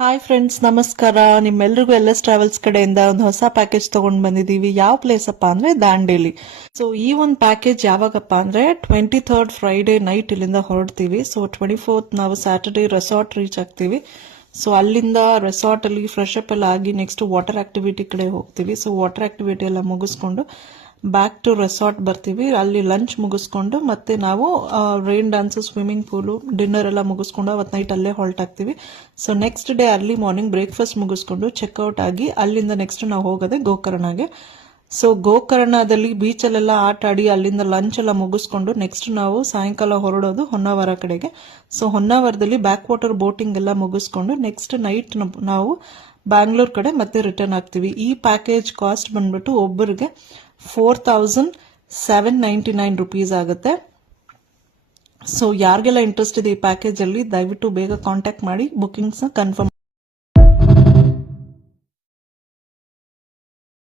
Hi friends, ನಮಸ್ಕಾರ. ನಿಮ್ಮೆಲ್ರಿಗೂ LS travels ಕಡೆಯಿಂದ ಒಂದು ಹೊಸ ಪ್ಯಾಕೇಜ್ ತಗೊಂಡ್ ಬಂದಿದೀವಿ. ಯಾವ ಪ್ಲೇಸ್ ಅಪ್ಪ ಅಂದ್ರೆ ದಾಂಡೇಲಿ. ಸೊ ಈ ಒಂದು ಪ್ಯಾಕೇಜ್ ಯಾವಾಗಪ್ಪ ಅಂದ್ರೆ 23rd ಫ್ರೈಡೆ ನೈಟ್ ಇಲ್ಲಿಂದ ಹೊರಡ್ತೀವಿ. ಸೊ 24th ನಾವು ಸ್ಯಾಟರ್ಡೇ ರೆಸಾರ್ಟ್ ರೀಚ್ ಆಗ್ತೀವಿ. ಸೊ ಅಲ್ಲಿಂದ ರೆಸಾರ್ಟ್ ಅಲ್ಲಿ ಫ್ರೆಶ್ ಅಪ್ ಎಲ್ಲ ಆಗಿ ನೆಕ್ಸ್ಟ್ ವಾಟರ್ ಆಕ್ಟಿವಿಟಿ ಕಡೆ ಹೋಗ್ತೀವಿ. ಸೊ ವಾಟರ್ ಆಕ್ಟಿವಿಟಿ ಎಲ್ಲ ಮುಗಿಸ್ಕೊಂಡು ಬ್ಯಾಕ್ ಟು ರೆಸಾರ್ಟ್ ಬರ್ತೀವಿ. ಅಲ್ಲಿ ಲಂಚ್ ಮುಗಿಸ್ಕೊಂಡು ಮತ್ತೆ ನಾವು rain dance, swimming pool, dinner ಎಲ್ಲ ಮುಗಿಸ್ಕೊಂಡು ಅವತ್ತು ನೈಟ್ ಅಲ್ಲೇ ಹಾಲ್ಟ್ ಆಗ್ತೀವಿ. So next day early morning breakfast ಮುಗಿಸ್ಕೊಂಡು ಚೆಕ್ಔಟ್ ಆಗಿ ಅಲ್ಲಿಂದ ನೆಕ್ಸ್ಟ್ ನಾವು ಹೋಗೋದೆ ಗೋಕರ್ಣಗೆ. ಸೊ ಗೋಕರ್ಣದಲ್ಲಿ ಬೀಚಲ್ಲೆಲ್ಲ ಆಟ ಆಡಿ ಅಲ್ಲಿಂದ ಲಂಚ್ ಎಲ್ಲ ಮುಗಿಸ್ಕೊಂಡು ನೆಕ್ಸ್ಟ್ ನಾವು ಸಾಯಂಕಾಲ ಹೊರಡೋದು ಹೊನ್ನಾವರ ಕಡೆಗೆ. ಸೊ ಹೊನ್ನಾವರದಲ್ಲಿ ಬ್ಯಾಕ್ ವಾಟರ್ ಬೋಟಿಂಗ್ ಎಲ್ಲ ಮುಗಿಸ್ಕೊಂಡು ನೆಕ್ಸ್ಟ್ ನೈಟ್ ನಾವು ಬ್ಯಾಂಗ್ಳೂರ್ ಕಡೆ ಮತ್ತೆ ರಿಟರ್ನ್ ಆಗ್ತೀವಿ. ಈ ಪ್ಯಾಕೇಜ್ ಕಾಸ್ಟ್ ಬಂದ್ಬಿಟ್ಟು ಒಬ್ಬರಿಗೆ 4799 rupees ಆಗುತ್ತೆ. ಸೊ ಯಾರಿಗೆಲ್ಲ ಇಂಟ್ರೆಸ್ಟ್ ಇದೆ ಈ ಪ್ಯಾಕೇಜ್ ಅಲ್ಲಿ ದಯವಿಟ್ಟು ಬೇಗ ಕಾಂಟ್ಯಾಕ್ಟ್ ಮಾಡಿ ಬುಕಿಂಗ್ಸ್ ಕನ್ಫರ್ಮ್